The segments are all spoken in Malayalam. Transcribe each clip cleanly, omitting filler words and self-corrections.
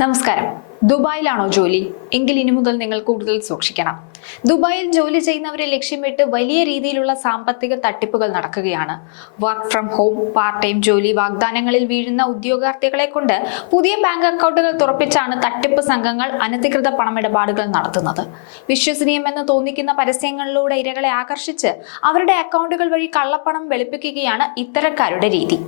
നമസ്കാരം. ദുബായിലാണോ ജോലി? എങ്കിൽ ഇനി മുതൽ നിങ്ങൾ കൂടുതൽ സൂക്ഷിക്കണം. ദുബായിൽ ജോലി ചെയ്യുന്നവരെ ലക്ഷ്യമിട്ട് വലിയ രീതിയിലുള്ള സാമ്പത്തിക തട്ടിപ്പുകൾ നടക്കുകയാണ്. Work from home, part time ജോലി വാഗ്ദാനങ്ങളിൽ വീഴുന്ന ഉദ്യോഗാർത്ഥികളെ കൊണ്ട് പുതിയ ബാങ്ക് അക്കൗണ്ടുകൾ തുറപ്പിച്ചാണ് തട്ടിപ്പ് സംഘങ്ങൾ അനധികൃത പണമിടപാടുകൾ നടത്തുന്നത്. വിശ്വസനീയമെന്ന് തോന്നിക്കുന്ന പരസ്യങ്ങളിലൂടെ ഇരകളെ ആകർഷിച്ച് അവരുടെ അക്കൗണ്ടുകൾ വഴി കള്ളപ്പണം വെളുപ്പിക്കുകയാണ് ഇത്തരക്കാരുടെ രീതി.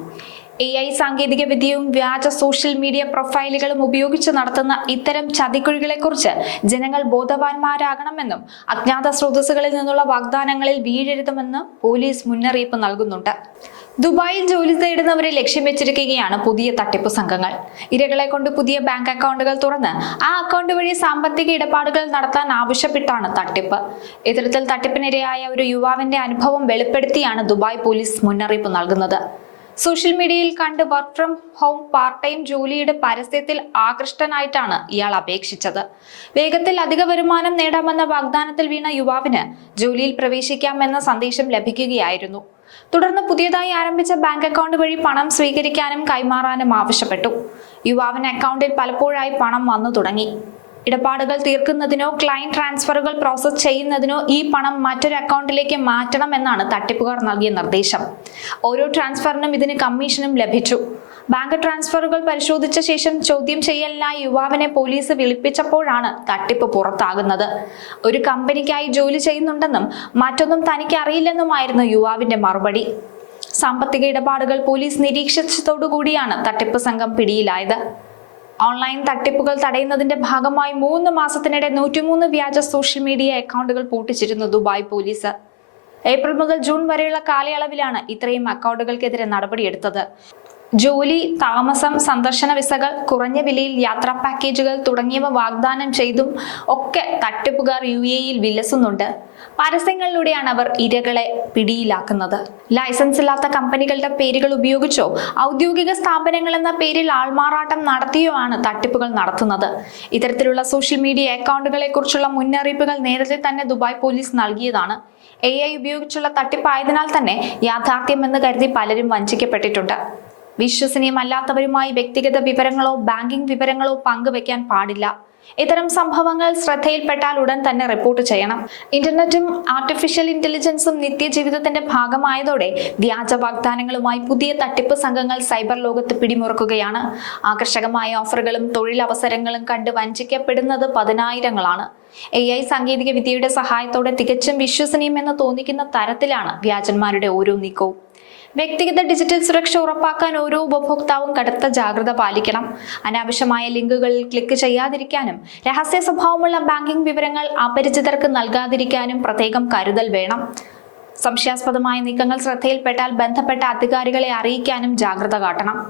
AI സാങ്കേതിക വിദ്യയും വ്യാജ സോഷ്യൽ മീഡിയ പ്രൊഫൈലുകളും ഉപയോഗിച്ച് നടത്തുന്ന ഇത്തരം ചതിക്കുഴികളെ കുറിച്ച് ജനങ്ങൾ ബോധവാന്മാരാകണമെന്നും അജ്ഞാത സ്രോതസ്സുകളിൽ നിന്നുള്ള വാഗ്ദാനങ്ങളിൽ വീഴരുതെന്ന് പോലീസ് മുന്നറിയിപ്പ് നൽകുന്നുണ്ട്. ദുബായിൽ ജോലി തേടുന്നവരെ ലക്ഷ്യം വെച്ചിരിക്കുകയാണ് പുതിയ തട്ടിപ്പ് സംഘങ്ങൾ. ഇരകളെ കൊണ്ട് പുതിയ ബാങ്ക് അക്കൗണ്ടുകൾ തുറന്ന് ആ അക്കൗണ്ട് വഴി സാമ്പത്തിക ഇടപാടുകൾ നടത്താൻ ആവശ്യപ്പെട്ടാണ് തട്ടിപ്പ്. ഇത്തരത്തിൽ തട്ടിപ്പിനിരയായ ഒരു യുവാവിന്റെ അനുഭവം വെളിപ്പെടുത്തിയാണ് ദുബായ് പോലീസ് മുന്നറിയിപ്പ് നൽകുന്നത്. സോഷ്യൽ മീഡിയയിൽ കണ്ട് work from home, part time ജോലിയുടെ പരസ്യത്തിൽ ആകൃഷ്ടനായിട്ടാണ് ഇയാൾ അപേക്ഷിച്ചത്. വേഗത്തിൽ അധിക വരുമാനം നേടാമെന്ന വാഗ്ദാനത്തിൽ വീണ യുവാവിന് ജോലിയിൽ പ്രവേശിക്കാമെന്ന സന്ദേശം ലഭിക്കുകയായിരുന്നു. തുടർന്ന് പുതിയതായി ആരംഭിച്ച ബാങ്ക് അക്കൗണ്ട് വഴി പണം സ്വീകരിക്കാനും കൈമാറാനും ആവശ്യപ്പെട്ടു. യുവാവിന് അക്കൗണ്ടിൽ പലപ്പോഴായി പണം വന്നു തുടങ്ങി. ഇടപാടുകൾ തീർക്കുന്നതിനോ ക്ലയന്റ് ട്രാൻസ്ഫറുകൾ പ്രോസസ് ചെയ്യുന്നതിനോ ഈ പണം മറ്റൊരു അക്കൗണ്ടിലേക്ക് മാറ്റണം എന്നാണ് തട്ടിപ്പുകാർ നൽകിയ നിർദ്ദേശം. ഓരോ ട്രാൻസ്ഫറിനും ഇതിന് കമ്മീഷനും ലഭിച്ചു. ബാങ്ക് ട്രാൻസ്ഫറുകൾ പരിശോധിച്ച ശേഷം ചോദ്യം ചെയ്യലിനായി യുവാവിനെ പോലീസ് വിളിപ്പിച്ചപ്പോഴാണ് തട്ടിപ്പ് പുറത്താകുന്നത്. ഒരു കമ്പനിക്കായി ജോലി ചെയ്യുന്നുണ്ടെന്നും മറ്റൊന്നും തനിക്ക് അറിയില്ലെന്നുമായിരുന്നു യുവാവിന്റെ മറുപടി. സാമ്പത്തിക ഇടപാടുകൾ പോലീസ് നിരീക്ഷിച്ചതോടുകൂടിയാണ് തട്ടിപ്പ് സംഘം പിടിയിലായത്. ഓൺലൈൻ തട്ടിപ്പുകൾ തടയുന്നതിന്റെ ഭാഗമായി 3 മാസത്തിനിടെ 103 വ്യാജ സോഷ്യൽ മീഡിയ അക്കൗണ്ടുകൾ പൂട്ടിച്ചിരുന്നു ദുബായ് പോലീസ്. ഏപ്രിൽ മുതൽ ജൂൺ വരെയുള്ള കാലയളവിലാണ് ഇത്രയും അക്കൗണ്ടുകൾക്കെതിരെ നടപടിയെടുത്തത്. ജോലി, താമസം, സന്ദർശന വിസകൾ, കുറഞ്ഞ വിലയിൽ യാത്രാ പാക്കേജുകൾ തുടങ്ങിയവ വാഗ്ദാനം ചെയ്തും ഒക്കെ തട്ടിപ്പുകാർ UAEയിൽ വിലസുന്നുണ്ട്. പരസ്യങ്ങളിലൂടെയാണ് അവർ ഇരകളെ പിടിയിലാക്കുന്നത്. ലൈസൻസ് ഇല്ലാത്ത കമ്പനികളുടെ പേരുകൾ ഉപയോഗിച്ചോ ഔദ്യോഗിക സ്ഥാപനങ്ങൾ എന്ന പേരിൽ ആൾമാറാട്ടം നടത്തിയോ ആണ് തട്ടിപ്പുകൾ നടത്തുന്നത്. ഇത്തരത്തിലുള്ള സോഷ്യൽ മീഡിയ അക്കൗണ്ടുകളെ കുറിച്ചുള്ള മുന്നറിയിപ്പുകൾ നേരത്തെ തന്നെ ദുബായ് പോലീസ് നൽകിയതാണ്. AI ഉപയോഗിച്ചുള്ള തട്ടിപ്പായതിനാൽ തന്നെ യാഥാർത്ഥ്യമെന്ന് കരുതി പലരും വഞ്ചിക്കപ്പെട്ടിട്ടുണ്ട്. വിശ്വസനീയമല്ലാത്തവരുമായി വ്യക്തിഗത വിവരങ്ങളോ ബാങ്കിംഗ് വിവരങ്ങളോ പങ്കുവെക്കാൻ പാടില്ല. ഇത്തരം സംഭവങ്ങൾ ശ്രദ്ധയിൽപ്പെട്ടാൽ ഉടൻ തന്നെ റിപ്പോർട്ട് ചെയ്യണം. ഇന്റർനെറ്റും ആർട്ടിഫിഷ്യൽ ഇന്റലിജൻസും നിത്യജീവിതത്തിന്റെ ഭാഗമായതോടെ വ്യാജ വാഗ്ദാനങ്ങളുമായി പുതിയ തട്ടിപ്പ് സംഘങ്ങൾ സൈബർ ലോകത്ത് പിടിമുറുക്കുകയാണ്. ആകർഷകമായ ഓഫറുകളും തൊഴിലവസരങ്ങളും കണ്ട് വഞ്ചിക്കപ്പെടുന്നത് പതിനായിരങ്ങളാണ്. AI സാങ്കേതിക വിദ്യയുടെ സഹായത്തോടെ തികച്ചും വിശ്വസനീയമെന്ന് തോന്നിക്കുന്ന തരത്തിലാണ് വ്യാജന്മാരുടെ ഓരോ നീക്കവും. വ്യക്തിഗത ഡിജിറ്റൽ സുരക്ഷ ഉറപ്പാക്കാൻ ഓരോ ഉപഭോക്താവും കടുത്ത ജാഗ്രത പാലിക്കണം. അനാവശ്യമായ ലിങ്കുകളിൽ ക്ലിക്ക് ചെയ്യാതിരിക്കാനും രഹസ്യ സ്വഭാവമുള്ള ബാങ്കിംഗ് വിവരങ്ങൾ അപരിചിതർക്ക് നൽകാതിരിക്കാനും പ്രത്യേകം കരുതൽ വേണം. സംശയാസ്പദമായ നീക്കങ്ങൾ ശ്രദ്ധയിൽപ്പെട്ടാൽ ബന്ധപ്പെട്ട അധികാരികളെ അറിയിക്കാനും ജാഗ്രത കാട്ടണം.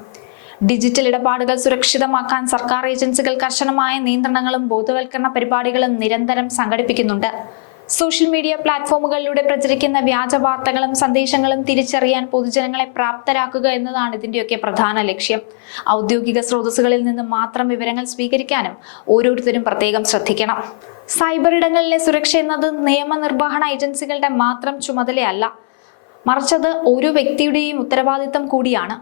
ഡിജിറ്റൽ ഇടപാടുകൾ സുരക്ഷിതമാക്കാൻ സർക്കാർ ഏജൻസികൾ കർശനമായ നിയന്ത്രണങ്ങളും ബോധവൽക്കരണ പരിപാടികളും നിരന്തരം സംഘടിപ്പിക്കുന്നുണ്ട്. സോഷ്യൽ മീഡിയ പ്ലാറ്റ്ഫോമുകളിലൂടെ പ്രചരിക്കുന്ന വ്യാജ വാർത്തകളും സന്ദേശങ്ങളും തിരിച്ചറിയാൻ പൊതുജനങ്ങളെ പ്രാപ്തരാക്കുക എന്നതാണ് ഇതിന്റെയൊക്കെ പ്രധാന ലക്ഷ്യം. ഔദ്യോഗിക സ്രോതസ്സുകളിൽ നിന്ന് മാത്രം വിവരങ്ങൾ സ്വീകരിക്കാനും ഓരോരുത്തരും പ്രത്യേകം ശ്രദ്ധിക്കണം. സൈബർ ഇടങ്ങളിലെ സുരക്ഷ എന്നത് നിയമനിർവഹണ ഏജൻസികളുടെ മാത്രം ചുമതലയല്ല, മറിച്ചത് ഓരോ വ്യക്തിയുടെയും ഉത്തരവാദിത്തം കൂടിയാണ്.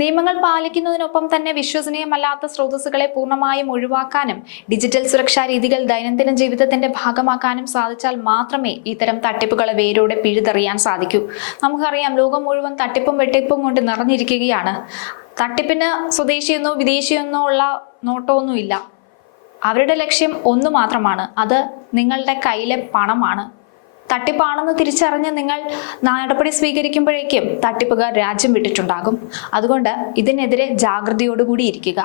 നിയമങ്ങൾ പാലിക്കുന്നതിനൊപ്പം തന്നെ വിശ്വസനീയമല്ലാത്ത സ്രോതസ്സുകളെ പൂർണ്ണമായും ഒഴിവാക്കാനും ഡിജിറ്റൽ സുരക്ഷാ രീതികൾ ദൈനംദിന ജീവിതത്തിന്റെ ഭാഗമാക്കാനും സാധിച്ചാൽ മാത്രമേ ഇത്തരം തട്ടിപ്പുകളെ വേരോടെ പിഴുതെറിയാൻ സാധിക്കൂ. നമുക്കറിയാം, ലോകം മുഴുവൻ തട്ടിപ്പും വെട്ടിപ്പും കൊണ്ട് നിറഞ്ഞിരിക്കുകയാണ്. തട്ടിപ്പിന് സ്വദേശിയെന്നോ വിദേശിയെന്നോ ഉള്ള നോട്ടമൊന്നും ഇല്ല. അവരുടെ ലക്ഷ്യം ഒന്നു മാത്രമാണ്, അത് നിങ്ങളുടെ കയ്യിലെ പണമാണ്. തട്ടിപ്പാണെന്ന് തിരിച്ചറിഞ്ഞ് നിങ്ങൾ നടപടി സ്വീകരിക്കുമ്പോഴേക്കും തട്ടിപ്പുകാർ രാജ്യം വിട്ടിട്ടുണ്ടാകും. അതുകൊണ്ട് ഇതിനെതിരെ ജാഗ്രതയോടുകൂടി ഇരിക്കുക.